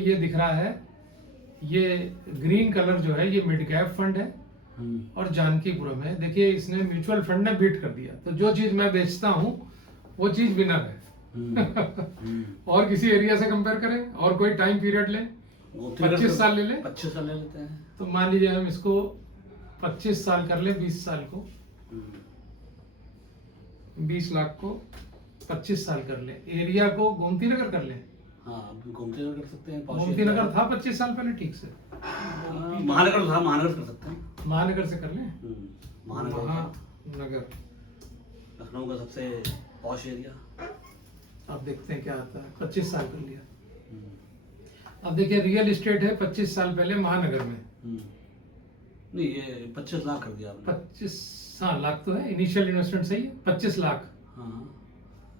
ये दिख रहा है, ये ग्रीन कलर जो है ये मिड कैप फंड है और जानकीपुरम है। देखिए इसने म्यूचुअल फंड ने बीट कर दिया, तो जो चीज मैं बेचता हूँ वो चीज विनर है। और किसी एरिया से कंपेयर करें और कोई टाइम पीरियड ले, 25 साल ले ले, 25 साल ले लेते हैं। तो मान लीजिए हम इसको 25 साल कर ले, 20 साल को 20 लाख को 25 साल कर ले, एरिया को गोमती नगर कर ले। हाँ, गोमती नगर कर सकते हैं। गोमती नगर था 25 साल पहले, ठीक से। महानगर था, महानगर कर सकते हैं। महानगर से कर ले, महानगर लखनऊ का सबसे पॉश एरिया। अब देखते हैं क्या आता है। 25 साल कर लिया। अब देखिए रियल एस्टेट है 25 साल पहले महानगर में। नहीं, ये 25 लाख कर दिया आपने। 25 लाख तो है, इनिशियल इन्वेस्टमेंट सही है। 25 लाख, हाँ।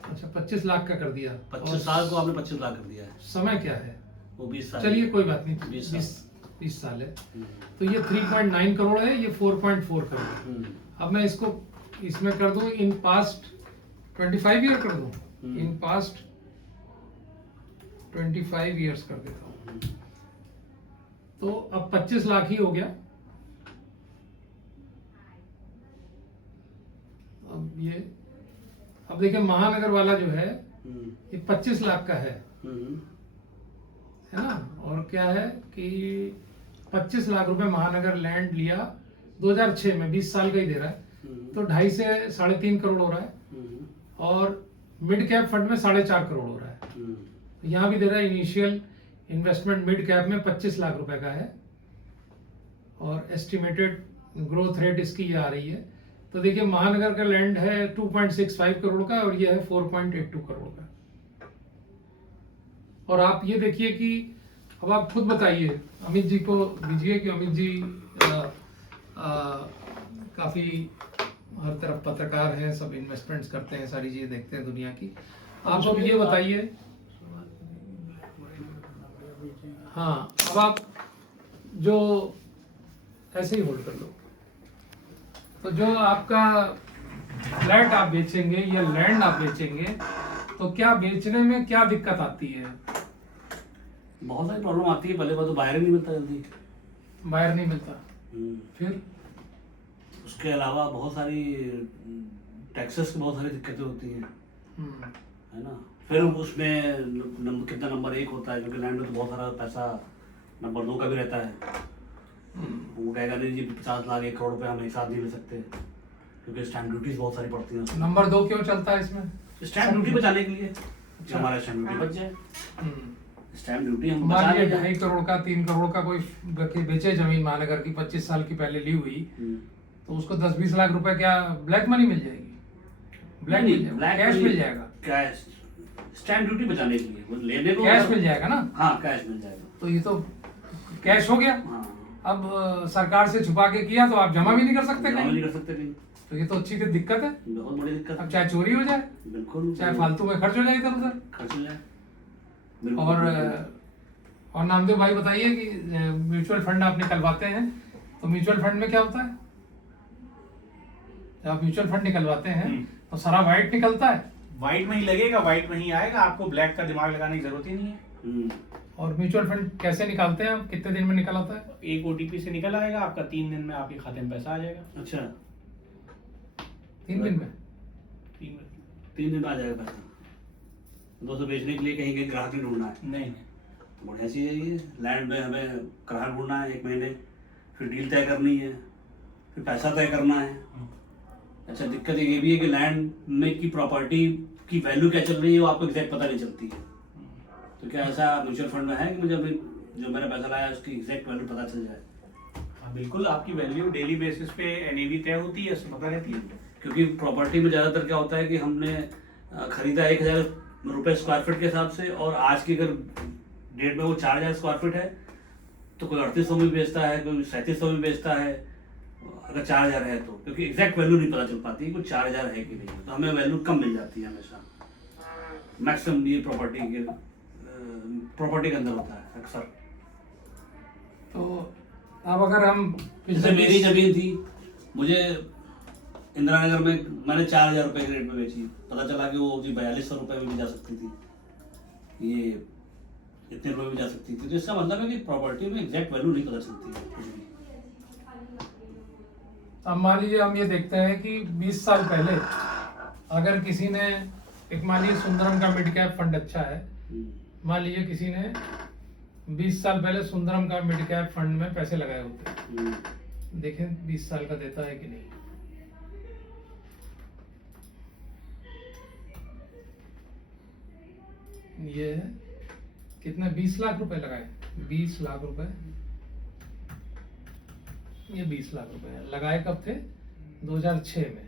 अच्छा 25 लाख का कर दिया। 25 साल को आपने 25 लाख कर दिया है। समय क्या है वो 20 साल। चलिए कोई बात नहीं, 20 साल है। तो ये 3.9 करोड़ है, ये 4.4 करोड़ है। अब मैं इसको इसमें कर दूं इन पास्ट 25 ईयर कर दूं, इन पास्ट 25 ईयर्स कर देता हूं, तो अब 25 लाख ही हो गया। अब देखिए महानगर वाला जो है ये 25 लाख का है ना। और क्या है कि 25 लाख रुपए महानगर लैंड लिया 2006 में, 20 साल का ही दे रहा है, तो 2.5 से 3.5 करोड़ हो रहा है। और मिड कैप फंड में 4.5 करोड़ हो रहा है। यहाँ भी दे रहा है इनिशियल इन्वेस्टमेंट मिड कैप में 25 लाख रुपए का है, और एस्टिमेटेड ग्रोथ रेट इसकी ये आ रही है। तो देखिए महानगर का लैंड है 2.65 करोड़ का और ये है 4.82 करोड़ का। और आप ये देखिए कि अब आप खुद बताइए, अमित जी को दीजिए कि अमित जी काफी हर तरफ पत्रकार हैं, सब इन्वेस्टमेंट्स करते हैं, सारी चीजें देखते हैं दुनिया की। आप अब ये बताइए, हाँ अब आप जो ऐसे ही होल्ड कर लो, तो जो आपका फ्लैट आप बेचेंगे या लैंड आप बेचेंगे, तो क्या बेचने में क्या दिक्कत आती है? बहुत सारी प्रॉब्लम आती है। पहले बात तो बाहर ही नहीं मिलता जल्दी, बाहर नहीं मिलता। फिर उसके अलावा बहुत सारी टैक्सेस की बहुत सारी दिक्कतें होती हैं, है ना। फिर उसमें कितना नंबर 1 होता है, क्योंकि लैंड में तो बहुत सारा पैसा नंबर 2 का भी रहता है। वो कहेगा नहीं जी 50 लाख 1 करोड़ रुपए हम एक साथ नहीं ले सकते, क्योंकि स्टैम्प ड्यूटीज बहुत सारी पड़ती हैं। नंबर 2 क्यों चलता है इसमें? स्टैम्प ड्यूटी बचाने के लिए, कि हमारा स्टैम्प ड्यूटी बच जाए। स्टैम्प ड्यूटी हम बचा लेंगे। 2.5 करोड़ का 3 करोड़ का कोई बेचे जमीन महानगर की 25 साल की पहले ली हुई, तो उसको 10-20 लाख रुपए क्या ब्लैक मनी मिल जाएगी? ब्लैक मिल जाएगा, कैश मिल जाएगा। कैश स्टैम्प ड्यूटी बचाने के लिए, वो लेने को कैश मिल जाएगा ना। हाँ, कैश मिल जाएगा। तो ये तो कैश हो गया। हाँ। अब सरकार से छुपा के किया तो आप जमा भी नहीं कर सकते, जमा नहीं कर सकते कहीं। तो ये तो अच्छी दिक्कत है, बहुत बड़ी दिक्कत। अब चाहे चोरी हो जाए, बिल्कुल, चाहे फालतू में खर्च हो जाए इधर उधर, खर्च हो जाए। और नामदेव भाई बताइए कि म्यूचुअल फंड आप निकलवाते हैं, तो म्यूचुअल फंड में क्या होता है? जब आप म्यूचुअल फंड निकलवाते हैं तो सारा व्हाइट निकलता है। व्हाइट में ही लगेगा, व्हाइट में ही आएगा, आपको ब्लैक का दिमाग लगाने की जरूरत ही नहीं है। और म्यूचुअल फंड कैसे निकालते हैं आप, कितने दिन में निकल आता है? एक OTP से निकल आएगा आपका, 3 दिन में आपके खाते में पैसा आ जाएगा। अच्छा, 3 दिन में? 3 दिन में आ जाएगा पैसा। दोस्तों बेचने के लिए कहीं कहीं ग्राहक नहीं ढूंढना है। नहीं, बढ़िया चीज़ है ये। लैंड में हमें ग्राहक ढूंढना है 1 महीने, फिर डील तय करनी है, फिर पैसा तय करना है। अच्छा, दिक्कत ये भी है कि लैंड में की प्रॉपर्टी की वैल्यू क्या चल रही है वो आपको एग्जैक्ट पता नहीं चलती है। तो क्या ऐसा म्यूचुअल फंड में है कि मुझे अभी जो मैंने पैसा लाया है उसकी एग्जैक्ट वैल्यू पता चल जाए? हाँ बिल्कुल, आपकी वैल्यू डेली बेसिस पे NAV तय होती है, उसमें पता रहती है। क्योंकि प्रॉपर्टी में ज़्यादातर क्या होता है कि हमने खरीदा 1000 रुपये स्क्वायर फीट के हिसाब से, और आज की अगर डेट में वो 4000 स्क्वायर फीट है, तो कोई 3800 में बेचता है, कोई 3700 में बेचता है। अगर 4000 है तो, क्योंकि एग्जैक्ट वैल्यू नहीं पता चल पाती कुछ 4000 है कि नहीं, तो हमें वैल्यू कम मिल जाती है हमेशा। मैक्सिमम ये प्रॉपर्टी के अंदर होता है अक्सर। तो अब अगर हम जैसे मेरी जमीन थी, मुझे इंदिरा नगर में मैंने 4000 रुपये के रेट में बेची, पता चला कि वो जी 4200 रुपये में भी जा सकती थी। ये इतने रुपए में जा सकती थी। तो इसका मतलब है कि प्रॉपर्टी में एग्जैक्ट वैल्यू नहीं पता चलती है कुछ भी। अब मान लीजिए हम ये देखते हैं कि 20 साल पहले अगर किसी ने, एक मान लीजिए सुंदरम का मिड कैप फंड अच्छा है, मान लीजिए किसी ने 20 साल पहले सुंदरम का मिड कैप फंड में पैसे लगाए होते, देखें 20 साल का देता है कि नहीं। ये है कितने, 20 लाख रुपए लगाए, 20 लाख रुपए, ये 20 लाख रुपए है। लगाए कब थे, 2006 में।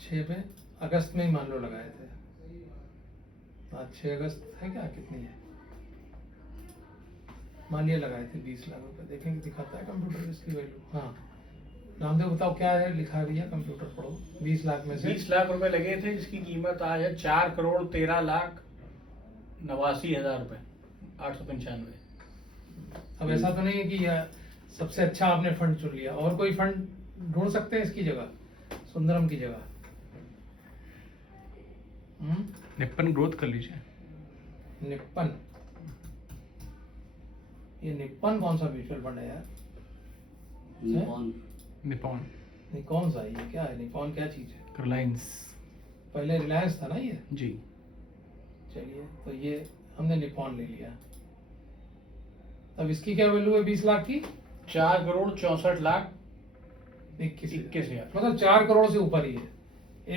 छः में अगस्त में ही मान लो लगाए थे, आज 6 अगस्त है क्या, कितनी है, मान लिया लगाए थे 20 लाख रुपए। देखेंगे दिखाता है कंप्यूटर इसकी वैल्यू। हाँ नामदेव बताओ क्या है, लिखा है भैया, कंप्यूटर पढ़ो। 20 लाख में से 20 लाख रुपए लगे थे, जिसकी कीमत आज है 4,13,89,000 रुपए 895। अब ऐसा तो नहीं है कि यह सबसे अच्छा आपने फंड चुन लिया, और कोई फंड ढूंढ सकते हैं इसकी जगह, सुंदरम की जगह। निप्पन ग्रोथ कर लीजिए। निप्पन, ये निप्पन कौन सा म्यूचुअल फंड है यार? निपॉन निपॉन नहीं कौन सा, ये क्या है निप्पन, क्या चीज है? रिलायंस पहले रिलायंस था ना ये। जी। चलिए तो ये हमने निप्पन ले लिया। अब इसकी क्या वैल्यू है 20 लाख की? 4,64,21,000। मतलब 4 करोड़ से ऊपर ही है।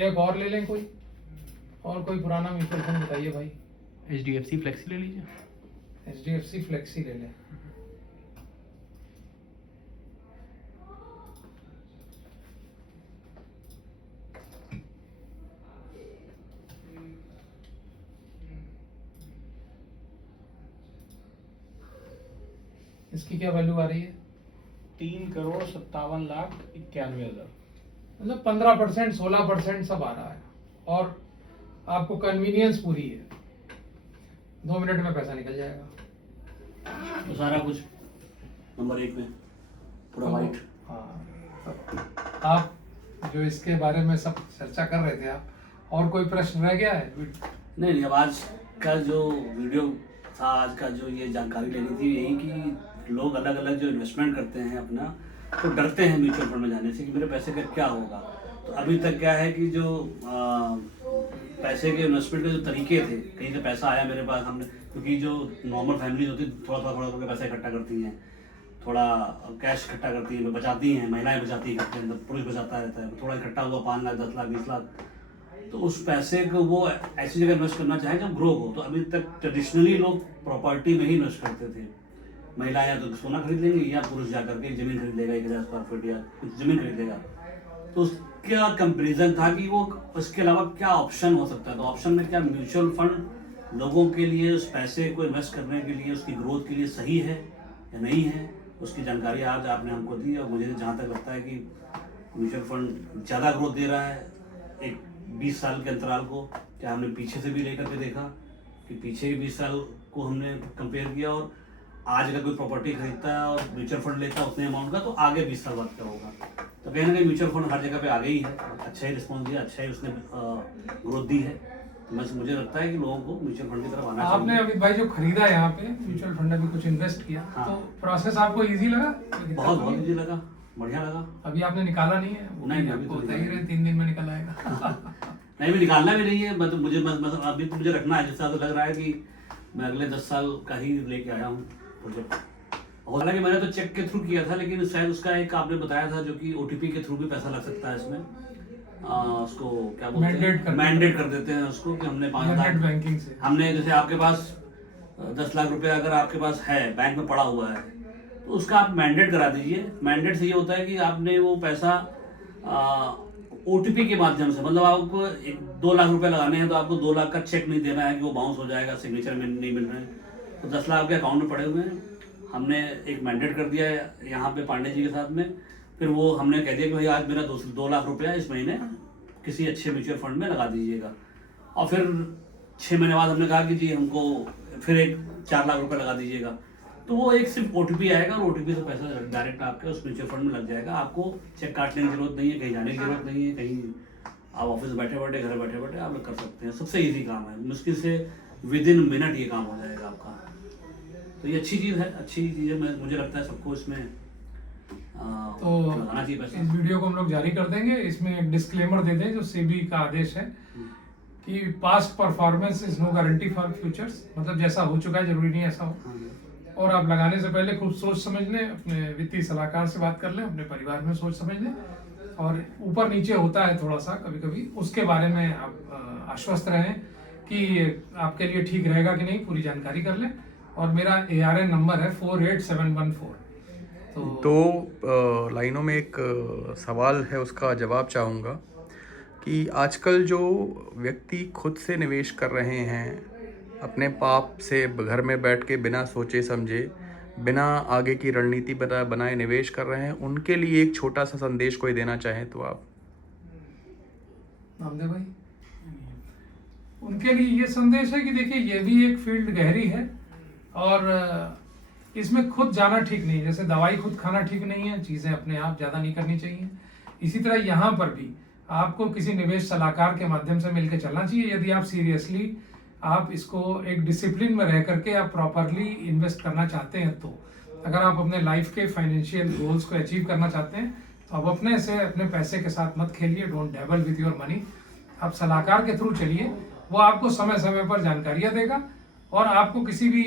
एक और ले लें कोई, और कोई पुराना म्यूचुअल फंड बताइए भाई। HDFC फ्लेक्सी ले लीजिए। HDFC फ्लेक्सी ले लें। इसकी क्या वैल्यू आ रही है? 3,57,91,000। मतलब 15%, 16% सब आ रहा है, और आपको कन्वीनियंस पूरी है, 2 मिनट में पैसा निकल जाएगा। तो सारा कुछ नंबर 1 में पूरा वाइट। हाँ, आप जो इसके बारे में सब चर्चा कर रहे थे आप, और कोई प्रश्न रह गया है? नहीं, अब आज का जो वीडियो था, आज का जो ये जानकारी लेनी थी, यही कि लोग अलग अलग जो इन्वेस्टमेंट करते हैं अपना, तो डरते हैं म्यूचुअल फंड में जाने से कि मेरे पैसे का क्या होगा। तो अभी तक क्या है कि जो पैसे के इन्वेस्टमेंट के जो तरीके थे, कहीं से पैसा आया मेरे पास, हमने, क्योंकि जो नॉर्मल फैमिलीज होती है थोड़ा करके पैसा इकट्ठा करती हैं, थोड़ा कैश इकट्ठा करती हैं, बचाती हैं, महिलाएं बचाती हैं घर के अंदर, पुरुष बचाता रहता है, थोड़ा इकट्ठा हुआ 5 लाख 10 लाख 20 लाख, तो उस पैसे को वो ऐसी जगह इन्वेस्ट करना चाहे जब ग्रो हो। तो अभी तक ट्रेडिशनली लोग प्रॉपर्टी में ही इन्वेस्ट करते थे। महिला या तो सोना खरीद लेंगी, या पुरुष जाकर के जमीन खरीद लेगा, 1000 स्क्वायर फीट या कुछ जमीन खरीद लेगा। तो उसका कंपेरिजन था कि वो उसके अलावा क्या ऑप्शन हो सकता है। तो ऑप्शन में क्या म्यूचुअल फंड लोगों के लिए उस पैसे को इन्वेस्ट करने के लिए, उसकी ग्रोथ के लिए सही है या नहीं है, उसकी जानकारी आज आपने हमको दी। और मुझे जहाँ तक लगता है कि म्यूचुअल फंड ज़्यादा ग्रोथ दे रहा है एक 20 साल के अंतराल को। क्या हमने पीछे से भी लेकर के देखा कि पीछे के 20 साल को हमने कंपेयर किया, और आज अगर कोई प्रॉपर्टी खरीदता है और म्यूचुअल फंड लेता है उतने अमाउंट का, तो आगे 20 साल बाद क्या होगा। तो कहीं ना कहीं म्यूचुअल फंड हर जगह पे आ गई है, अच्छा ही रिस्पॉन्स दिया, अच्छा ही उसने ग्रोथ दी है। तो मुझे लगता है कि लोगों को म्यूचुअल फंड की तरफ आना चाहिए। आपने अभी भाई जो खरीदा यहाँ पे म्यूचुअल फंड में कुछ इन्वेस्ट किया, हाँ। तो प्रोसेस आपको इजी लगा? बहुत ईजी लगा, बढ़िया लगा। अभी आपने निकाला नहीं है? वो नहीं, भी अभी तो आपको बताइए रहे 3 दिन में निकल आएगा। नहीं, भी निकालना भी नहीं है, मतलब मुझे अभी तो मुझे रखना है। जैसा तो लग रहा है कि मैं अगले 10 साल का ही लेके आया हूँ प्रोजेक्ट। हालांकि मैंने तो चेक के थ्रू किया था, लेकिन शायद उसका एक आपने बताया था जो कि OTP के थ्रू भी पैसा लग सकता है इसमें। उसको क्या बोलते हैं, मैंडेट कर देते हैं उसको कि हमने 5 लाख बैंकिंग से, हमने, जैसे आपके पास 10 लाख रुपए अगर आपके पास है, बैंक में पड़ा हुआ है, तो उसका आप मैंडेट करा दीजिए। मैंडेट से ये होता है कि आपने वो पैसा OTP के माध्यम से, मतलब आपको 2 लाख रुपए लगाने हैं, तो आपको 2 लाख का चेक नहीं देना है कि वो बाउंस हो जाएगा, सिग्नेचर में नहीं मिल रहे हैं। तो 10 लाख आपके अकाउंट में पड़े हुए हैं, हमने एक मैंडेट कर दिया है यहाँ पे पांडे जी के साथ में। फिर वो हमने कह दिया कि भाई आज मेरा 2 लाख रुपया इस महीने किसी अच्छे म्यूचुअल फंड में लगा दीजिएगा। और फिर 6 महीने बाद हमने कहा कि जी हमको फिर एक 4 लाख रुपए लगा दीजिएगा। तो वो एक सिर्फ OTP आएगा, और OTP से पैसा डायरेक्ट आपके उस म्यूचुअल फंड में लग जाएगा। आपको चेक काटने की जरूरत नहीं है, कहीं जाने की जरूरत नहीं है, कहीं आप ऑफिस बैठे बैठे घर बैठे बैठे आप लोग कर सकते हैं। सबसे इजी काम है, मुश्किल से विद इन मिनट ये काम हो जाएगा आपका। तो ये अच्छी चीज़ है, मुझे लगता है सबको इसमें तो लगाना चाहिए पैसा। इस वीडियो को हम लोग जारी कर देंगे, इसमें एक डिस्क्लेमर दे दें जो सेबी का आदेश है कि past performance is no guarantee for futures, मतलब जैसा हो चुका है जरूरी नहीं ऐसा हो। और आप लगाने से पहले खूब सोच समझ लें, अपने वित्तीय सलाहकार से बात कर लें, अपने परिवार में सोच समझ लें, और ऊपर नीचे होता है थोड़ा सा कभी कभी, उसके बारे में आप आश्वस्त रहें कि आपके लिए ठीक रहेगा कि नहीं, पूरी जानकारी कर लें। और मेरा ARN नंबर है 48714। तो लाइनों में एक सवाल है, उसका जवाब चाहूँगा कि आजकल जो व्यक्ति खुद से निवेश कर रहे हैं, अपने पाप से घर में बैठ के बिना सोचे समझे, बिना आगे की रणनीति बनाए निवेश कर रहे हैं, उनके लिए एक छोटा सा संदेश कोई देना चाहें तो आप? नामदेव भाई, उनके लिए ये संदेश है कि देखिए ये भी एक फील्ड गहरी है और इसमें खुद जाना ठीक नहीं है। जैसे दवाई खुद खाना ठीक नहीं है, चीज़ें अपने आप ज़्यादा नहीं करनी चाहिए। इसी तरह यहाँ पर भी आपको किसी निवेश सलाहकार के माध्यम से मिलकर चलना चाहिए। यदि आप सीरियसली आप इसको एक डिसिप्लिन में रह करके आप प्रॉपरली इन्वेस्ट करना चाहते हैं, तो अगर आप अपने लाइफ के फाइनेंशियल गोल्स को अचीव करना चाहते हैं तो आप अपने से अपने पैसे के साथ मत खेलिए। Don't dabble with your money. आप सलाहकार के थ्रू चलिए, वो आपको समय समय पर जानकारियाँ देगा और आपको किसी भी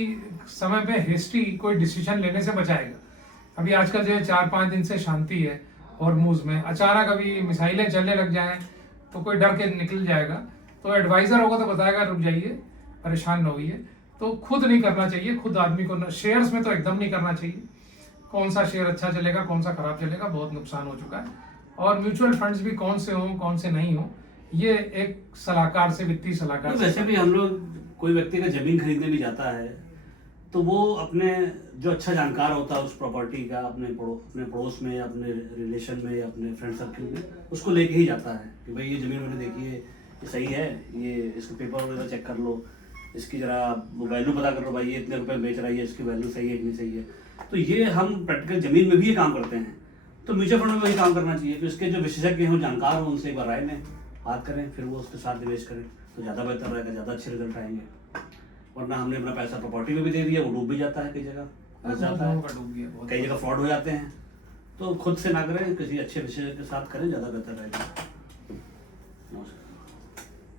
समय पे हिस्ट्री कोई डिसीजन लेने से बचाएगा। अभी आजकल जो है 4-5 दिन से शांति है हॉर्मुज़ में, अचानक अभी मिसाइलें चलने लग जाएं तो कोई डर के निकल जाएगा, तो एडवाइज़र होगा तो बताएगा रुक जाइए, परेशान न होइए। तो खुद नहीं करना चाहिए, खुद आदमी को शेयर्स में तो एकदम नहीं करना चाहिए। कौन सा शेयर अच्छा चलेगा कौन सा खराब चलेगा, बहुत नुकसान हो चुका है। और म्यूचुअल फंड्स भी कौन से हों कौन से नहीं हों, ये एक सलाहकार से, वित्तीय सलाहकार से। वैसे भी हम लोग, कोई व्यक्ति का जमीन खरीदने भी जाता है तो वो अपने जो अच्छा जानकार होता है उस प्रॉपर्टी का, अपने पड़ोस में, अपने रिलेशन में, अपने फ्रेंड सर्कल में, उसको लेके ही जाता है कि भाई ये ज़मीन मैंने देखी है, ये सही है, ये इसके पेपर वगैरह चेक कर लो, इसकी ज़रा वैल्यू पता कर लो, भाई ये इतने रुपए बेच रहा है, इसकी वैल्यू सही है कि नहीं सही है। तो ये हम प्रैक्टिकल ज़मीन में भी ये काम करते हैं। तो म्यूचुअल फंड में वही काम करना चाहिए कि उसके जो विशेषज्ञ हों, जानकार हों, उनसे एक बार राय लें, बात करें, फिर वो उसके साथ निवेश करें तो ज़्यादा बेहतर रहेगा, ज़्यादा अच्छे रिजल्ट आएंगे। वरना हमने अपना पैसा प्रॉपर्टी में भी दे दिया, वो डूब भी जाता है, कई जगह फंस जाता है, कई जगह फ्रॉड हो जाते हैं। तो खुद से ना करें, किसी अच्छे विषय के साथ करें, ज़्यादा बेहतर रहेगा।